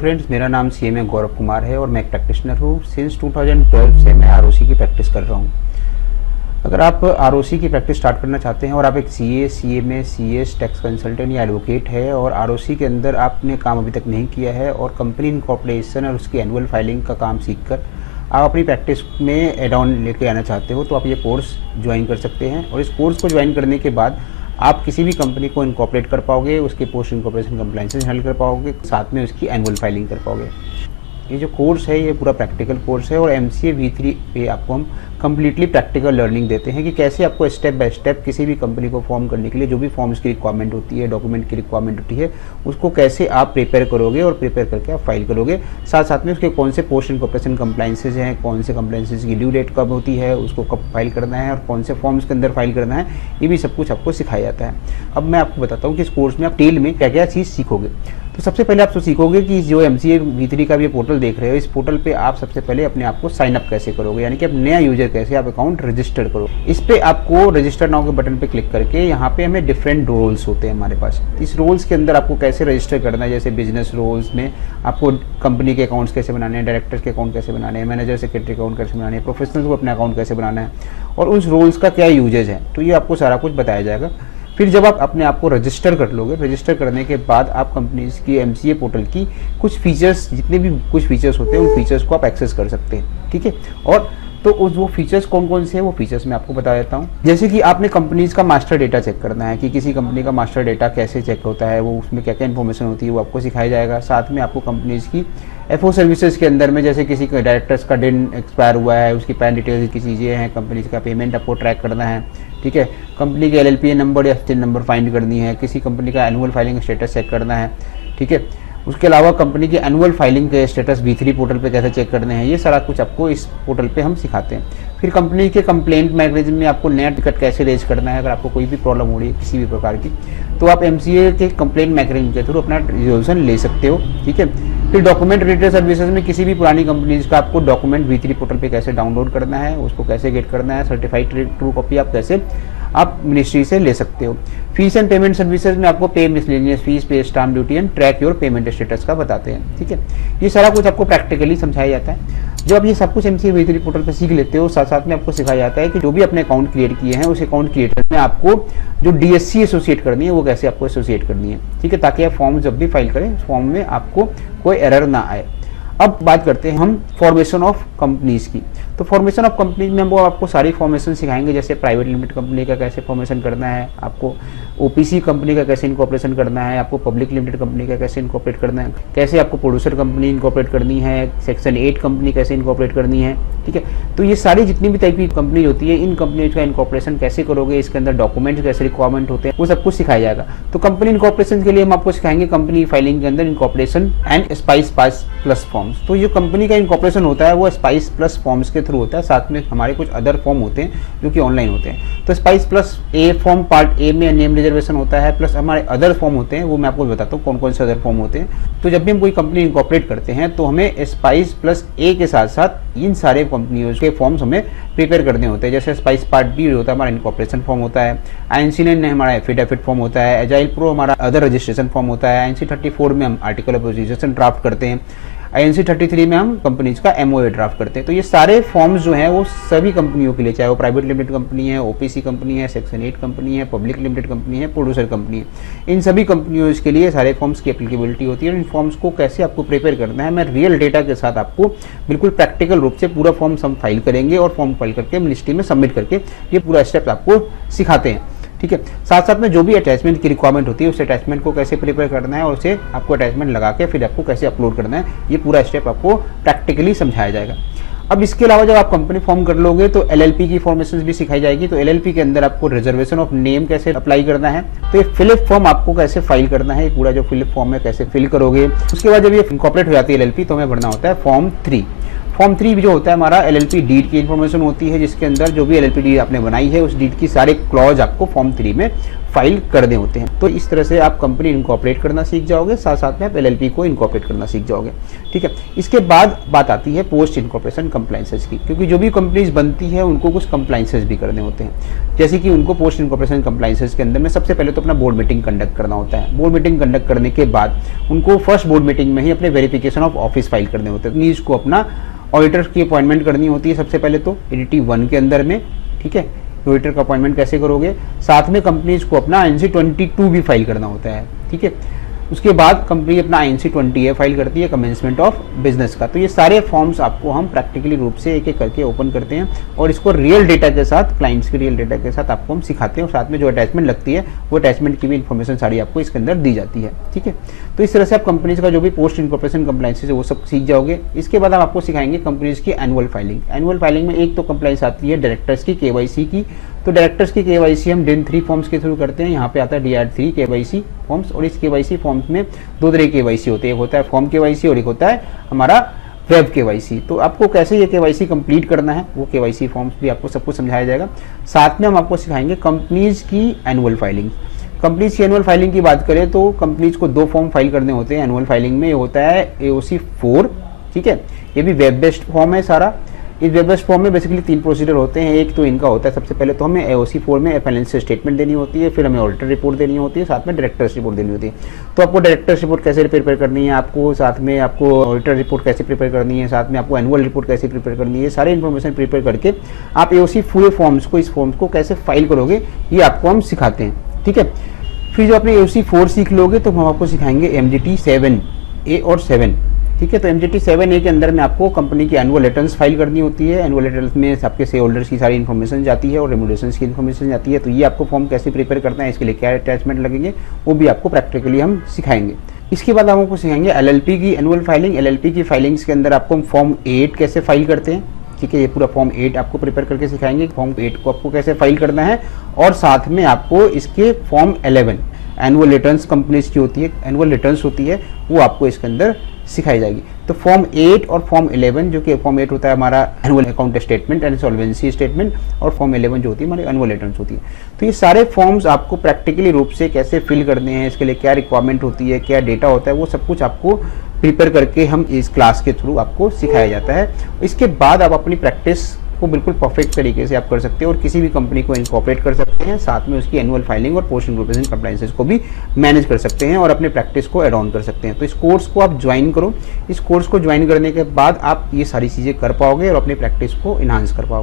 Friends, मेरा नाम CMA Gaurav Kumar है और मैं एक प्रैक्टिशनर हूँ। सिंस 2012 से मैं आरओसी की प्रैक्टिस कर रहा हूँ। अगर आप आरओसी की प्रैक्टिस स्टार्ट करना चाहते हैं और आप एक CA, CMA, CS, tax consultant या एडवोकेट है और आरओसी के अंदर आपने काम अभी तक नहीं किया है और कंपनी इनकॉर्पोरेशन और उसकी एनुअल फाइलिंग का काम सीखकर आप अपनी प्रैक्टिस में एड ऑन लेके आना चाहते हो, तो आप ये कोर्स ज्वाइन कर सकते हैं। और इस कोर्स को ज्वाइन करने के बाद आप किसी भी कंपनी को इनकॉर्पोरेट कर पाओगे, उसके पोस्ट इनकॉर्पोरेशन कंप्लायंसेस हैंडल कर पाओगे, साथ में उसकी एनुअल फाइलिंग कर पाओगे। ये जो कोर्स है ये पूरा प्रैक्टिकल कोर्स है और एमसीए V3 पे आपको हम कम्प्लीटली प्रैक्टिकल लर्निंग देते हैं कि कैसे आपको स्टेप बाय स्टेप किसी भी कंपनी को फॉर्म करने के लिए जो भी फॉर्म्स की रिक्वायरमेंट होती है, डॉक्यूमेंट की रिक्वायरमेंट होती है, उसको कैसे आप प्रिपेयर करोगे और प्रिपेयर करके आप फाइल करोगे। साथ साथ में उसके कौन से पोस्ट इनकॉर्पोरेशन कंप्लायंसेस हैं, कौन से कंप्लायंसेस की ड्यू डेट कब होती है, उसको कब फाइल करना है और कौन से फॉर्म्स के अंदर फाइल करना है, ये भी सब कुछ आपको सिखाया जाता है। अब मैं आपको बताता हूँ कि इस कोर्स में आप डिटेल में क्या क्या चीज़ सीखोगे। तो सबसे पहले आप तो सीखोगे कि जो एमसीए V3 का भी पोर्टल देख रहे हो, इस पोर्टल पे आप सबसे पहले अपने आप को साइन अप कैसे करोगे, यानी कि आप नया यूजर कैसे आप अकाउंट रजिस्टर करो। इस पे आपको रजिस्टर नाउ के बटन पे क्लिक करके यहाँ पे हमें डिफरेंट रोल्स होते हैं हमारे पास। इस रोल्स के अंदर आपको कैसे रजिस्टर करना है, जैसे बिजनेस रोल्स में आपको कंपनी के अकाउंट्स कैसे बनाने हैं, डायरेक्टर के अकाउंट कैसे बनाने हैं, मैनेजर सेक्रेटरी अकाउंट कैसे बनाने हैं, प्रोफेशनल को अपना अकाउंट कैसे बनाना है और उस रोल्स का क्या यूजेज है, तो ये आपको सारा कुछ बताया जाएगा। फिर जब आप अपने आप को रजिस्टर कर लोगे, रजिस्टर करने के बाद आप कंपनीज की एमसीए पोर्टल की कुछ फीचर्स, जितने भी कुछ फीचर्स होते हैं उन फीचर्स को आप एक्सेस कर सकते हैं। ठीक है, और तो वो फीचर्स कौन कौन से हैं वो फीचर्स मैं आपको बता देता हूँ। जैसे कि आपने कंपनीज का मास्टर डेटा चेक करना है कि किसी कंपनी का मास्टर डेटा कैसे चेक होता है, वो उसमें क्या क्या इन्फॉर्मेशन होती है वो आपको सिखाया जाएगा। साथ में आपको कंपनीज की एफओ सर्विसेज के अंदर में, जैसे किसी के डायरेक्टर्स का दिन एक्सपायर हुआ है, उसकी पैन डिटेल्स की चीज़ें हैं, कंपनीज का पेमेंट आपको ट्रैक करना है। ठीक है, कंपनी के LLPA नंबर या STIN नंबर फाइंड करनी है, किसी कंपनी का एनुअल फाइलिंग स्टेटस चेक करना है। ठीक है, उसके अलावा कंपनी के एनुअल फाइलिंग के स्टेटस V3 पोर्टल पे कैसे चेक करने हैं, ये सारा कुछ आपको इस पोर्टल पे हम सिखाते हैं। फिर कंपनी के कंप्लेंट मैकेनिज्म में आपको नया टिकट कैसे रेज करना है, अगर आपको कोई भी प्रॉब्लम हो रही है किसी भी प्रकार की, तो आप एमसीए के कंप्लेंट मैकेनिज्म के थ्रू अपना रिजोल्यूशन ले सकते हो। ठीक है, फिर डॉक्यूमेंट रिलेटेड सर्विसेज में किसी भी पुरानी कंपनीज का आपको डॉक्यूमेंट V3 पोर्टल पे कैसे डाउनलोड करना है, उसको कैसे गेट करना है, सर्टिफाइड ट्रू कॉपी आप कैसे आप मिनिस्ट्री से ले सकते हो। फीस एंड पेमेंट सर्विसेज में आपको पे मिसलेनियस फीस, पे stamp duty and track your payment status का बताते हैं। ठीक है, ये सारा कुछ आपको प्रैक्टिकली समझाया जाता है। जब आप ये सब कुछ एमसीए V3 पोर्टल पर सीख लेते हो, साथ साथ में आपको सिखाया जाता है कि जो भी अपने अकाउंट क्रिएट किए हैं उस अकाउंट क्रिएटर में आपको जो DSC एसोसिएट करनी है वो कैसे आपको एसोसिएट करनी है। ठीक है, ताकि आप फॉर्म जब भी फाइल करें फॉर्म में आपको कोई एरर ना आए। अब बात करते हैं हम फॉर्मेशन ऑफ कंपनीज की। तो फॉर्मेशन ऑफ कंपनीज में हम आपको सारी फॉर्मेशन सिखाएंगे, जैसे प्राइवेट लिमिटेड कंपनी का कैसे फॉर्मेशन करना है, आपको ओपीसी कंपनी का कैसे इनकॉर्पोरेशन करना है, आपको पब्लिक लिमिटेड कंपनी का कैसे इनकॉर्पोरेट करना है, कैसे आपको प्रोड्यूसर कंपनी इनकॉर्पोरेट करनी है, सेक्शन 8 कंपनी कैसे इनकॉर्पोरेट करनी है। ठीक है, तो ये सारी जितनी भी टाइप की कंपनी होती है, इन कंपनीज का इनकॉर्पोरेशन कैसे करोगे, इसके अंदर डॉक्यूमेंट कैसे रिक्वायरमेंट होते हैं, वो सब कुछ सिखाया जाएगा। तो कंपनी इनकॉर्पोरेशन के लिए हम आपको सिखाएंगे कंपनी फाइलिंग के अंदर incorporation and spice plus forms. तो जो कंपनी का इनकॉर्पोरेशन होता है वो स्पाइस प्लस फॉर्म्स के थ्रू होता है, साथ में हमारे कुछ अदर फॉर्म होते हैं जो कि ऑनलाइन होते हैं। तो spice plus A form part A में नेम रिजर्वेशन होता है, प्लस हमारे अदर फॉर्म होते हैं, वो मैं आपको बताता हूँ कौन कौन से अदर फॉर्म होते हैं। तो जब भी हम कोई कंपनी इनकॉर्पोरेट करते हैं तो हमें स्पाइस प्लस ए के साथ साथ इन सारे कंपनियों के फॉर्म्स हमें प्रिपेयर करने होते हैं। जैसे स्पाइस पार्ट बी होता है हमारा इनकॉर्पोरेशन फॉर्म होता है, INC9 हमारा एफिडेविट फॉर्म होता है, एजाइल प्रो हमारा अदर रजिस्ट्रेशन फॉर्म होता है, INC34 में हम आर्टिकल ऑफ एसोसिएशन ड्राफ्ट करते हैं, INC33 में हम कंपनीज का MOA ड्राफ्ट करते हैं। तो ये सारे फॉर्म्स जो हैं वो सभी कंपनियों के लिए, चाहे वो प्राइवेट लिमिटेड कंपनी है, OPC कंपनी है, सेक्शन 8 कंपनी है, पब्लिक लिमिटेड कंपनी है, प्रोड्यूसर कंपनी है, इन सभी कंपनियों के लिए सारे फॉर्म्स की एप्लीकेबिलिटी होती है। और इन फॉर्म्स को कैसे आपको प्रिपेयर करना है, मैं रियल डेटा के साथ आपको बिल्कुल प्रैक्टिकल रूप से पूरा फॉर्म हम फाइल करेंगे और फॉर्म फाइल करके मिनिस्ट्री में सबमिट करके ये पूरा स्टेप आपको सिखाते हैं। ठीक है, साथ साथ में जो भी अटैचमेंट की रिक्वायरमेंट होती है उस अटैचमेंट को कैसे प्रिपेयर करना है और उसे आपको अटैचमेंट लगा के फिर आपको कैसे अपलोड करना है, ये पूरा स्टेप आपको प्रैक्टिकली समझाया जाएगा। अब इसके अलावा जब आप कंपनी फॉर्म कर लोगे तो LLP की फॉर्मेशन भी सिखाई जाएगी। तो LLP के अंदर आपको रिजर्वेशन ऑफ नेम कैसे अप्लाई करना है, तो ये फिलिप फॉर्म आपको कैसे फाइल करना है, पूरा जो फिलिप फॉर्म है कैसे फिल करोगे। उसके बाद जब ये इनकॉर्पोरेट हो जाती है LLP तो हमें भरना होता है फॉर्म 3। फॉर्म 3 जो होता है हमारा LLP डीड की इन्फॉर्मेशन होती है, जिसके अंदर जो भी LLP डीड आपने बनाई है उस डीड की सारे क्लॉज आपको फॉर्म 3 में फाइल करने होते हैं। तो इस तरह से आप कंपनी इनकॉर्पोरेट करना सीख जाओगे, साथ साथ में आप एलएलपी को इनकॉर्पोरेट करना सीख जाओगे। ठीक है, इसके बाद बात आती है पोस्ट इनकॉर्पोरेशन कंप्लायंसेस की, क्योंकि जो भी कंपनीज बनती है उनको कुछ कंप्लायंसेस भी करने होते हैं। जैसे कि उनको पोस्ट इनकॉर्पोरेशन कंप्लायंसेस के अंदर में सबसे पहले तो अपना बोर्ड मीटिंग कंडक्ट करना होता है। बोर्ड मीटिंग कंडक्ट करने के बाद उनको फर्स्ट बोर्ड मीटिंग में ही अपने वेरिफिकेशन ऑफ ऑफिस फाइल करने होते हैं। नीज को अपना ऑडिटर की अपॉइंटमेंट करनी होती है सबसे पहले तो एडीटी 1 के अंदर में। ठीक है, ऑडिटर का अपॉइंटमेंट कैसे करोगे, साथ में कंपनीज को अपना INC 22 भी फाइल करना होता है। ठीक है, उसके बाद कंपनी अपना INC 20A फाइल करती है कमेंसमेंट ऑफ बिजनेस का। तो ये सारे फॉर्म्स आपको हम प्रैक्टिकली रूप से एक एक करके ओपन करते हैं और इसको रियल डेटा के साथ, क्लाइंट्स के रियल डेटा के साथ आपको हम सिखाते हैं, और साथ में जो अटैचमेंट लगती है वो अटैचमेंट की भी इन्फॉर्मेशन सारी आपको इसके अंदर दी जाती है। ठीक है, तो इस तरह से आप कंपनीज का जो भी पोस्ट इनकॉर्पोरेशन कंप्लायंसेस है वो सब सीख जाओगे। इसके बाद हम आपको सिखाएंगे कंपनीज की एनुअल फाइलिंग। एनुअल फाइलिंग में एक तो कंप्लायंस आती है डायरेक्टर्स की KYC की। तो डायरेक्टर्स की KYC हम DIN 3 फॉर्म्स के थ्रू करते हैं। यहाँ पे आता है DR 3 KYC फॉर्म्स, और इस KYC फॉर्म्स में दो तरह के KYC होते हैं, एक होता है फॉर्म KYC और एक होता है हमारा वेब KYC। तो आपको कैसे ये KYC कंप्लीट करना है वो KYC फॉर्म्स भी आपको सब कुछ समझाया जाएगा। साथ में हम आपको सिखाएंगे कंपनीज की एनुअल फाइलिंग। कंपनीज की एनुअल फाइलिंग की बात करें तो कंपनीज को 2 फॉर्म फाइल करने होते हैं एनुअल फाइलिंग में। ये होता है AOC 4। ठीक है, ये भी वेब बेस्ड फॉर्म है सारा। इस वेब बेस्ड फॉर्म में बेसिकली 3 प्रोसीजर होते हैं। एक तो इनका होता है, सबसे पहले तो हमें AOC 4 में फाइनेंशियल स्टेटमेंट देनी होती है, फिर हमें ऑडिटर रिपोर्ट देनी होती है, साथ में डायरेक्टर्स रिपोर्ट देनी होती है। तो आपको डायरेक्टर्स रिपोर्ट कैसे प्रिपेयर करनी है, आपको साथ में आपको ऑडिटर रिपोर्ट कैसे प्रिपेयर करनी है, साथ में आपको एनुअल रिपोर्ट कैसे प्रिपेयर करनी है, सारी इन्फॉर्मेशन प्रिपेयर करके आप AOC पूरे फॉर्म्स को, इस फॉर्म्स को कैसे फाइल करोगे ये आपको हम सिखाते हैं। ठीक है, फिर जो आपने AOC 4 सीख लोगे तो हम आपको सिखाएंगे MGT 7A और 7। ठीक है, तो MGT 7A के अंदर में आपको कंपनी की एनुअल रिटर्न्स फाइल करनी होती है। एनुअल रिटर्न्स में आपके शेयर होल्डर्स की सारी इन्फॉर्मेशन जाती है और रेम्यूनरेशंस की इन्फॉर्मेशन जाती है। तो ये आपको फॉर्म कैसे प्रिपेयर करना है, इसके लिए क्या अटैचमेंट लगेंगे वो भी आपको प्रैक्टिकली हम सिखाएंगे। इसके बाद हम आपको सिखाएंगे LLP की एनुअल फाइलिंग। LLP की फाइलिंग्स के अंदर आपको हम फॉर्म 8 कैसे फाइल करते हैं। ठीक है, ये पूरा फॉर्म 8 आपको प्रिपेयर करके सिखाएंगे, फॉर्म 8 को आपको कैसे फाइल करना है, और साथ में आपको इसके फॉर्म 11 एनुअल रिटर्न्स कंपनीज की होती है, एनुअल रिटर्न्स होती है, वो आपको इसके अंदर सिखाई जाएगी। तो फॉर्म 8 और फॉर्म 11, जो कि फॉर्म 8 होता है हमारा annual account statement and solvency statement, और फॉर्म 11 जो होती है हमारी एनुअल रिटर्न्स होती है। तो ये सारे फॉर्म्स आपको प्रैक्टिकली रूप से कैसे फिल करने हैं, इसके लिए क्या रिक्वायरमेंट होती है, क्या डेटा होता है, वो सब कुछ आपको प्रिपेयर करके हम इस क्लास के थ्रू आपको सिखाया जाता है। इसके बाद आप अपनी प्रैक्टिस को बिल्कुल परफेक्ट तरीके से आप कर सकते हैं और किसी भी कंपनी को इनकॉर्पोरेट कर सकते हैं, साथ में उसकी एनुअल फाइलिंग और पोस्ट इनकॉर्पोरेशन कंप्लायंसेस को भी मैनेज कर सकते हैं और अपने प्रैक्टिस को एड ऑन कर सकते हैं। तो इस कोर्स को आप ज्वाइन करो। इस कोर्स को ज्वाइन करने के बाद आप ये सारी चीज़ें कर पाओगे और अपनी प्रैक्टिस को इन्हांस कर पाओगे।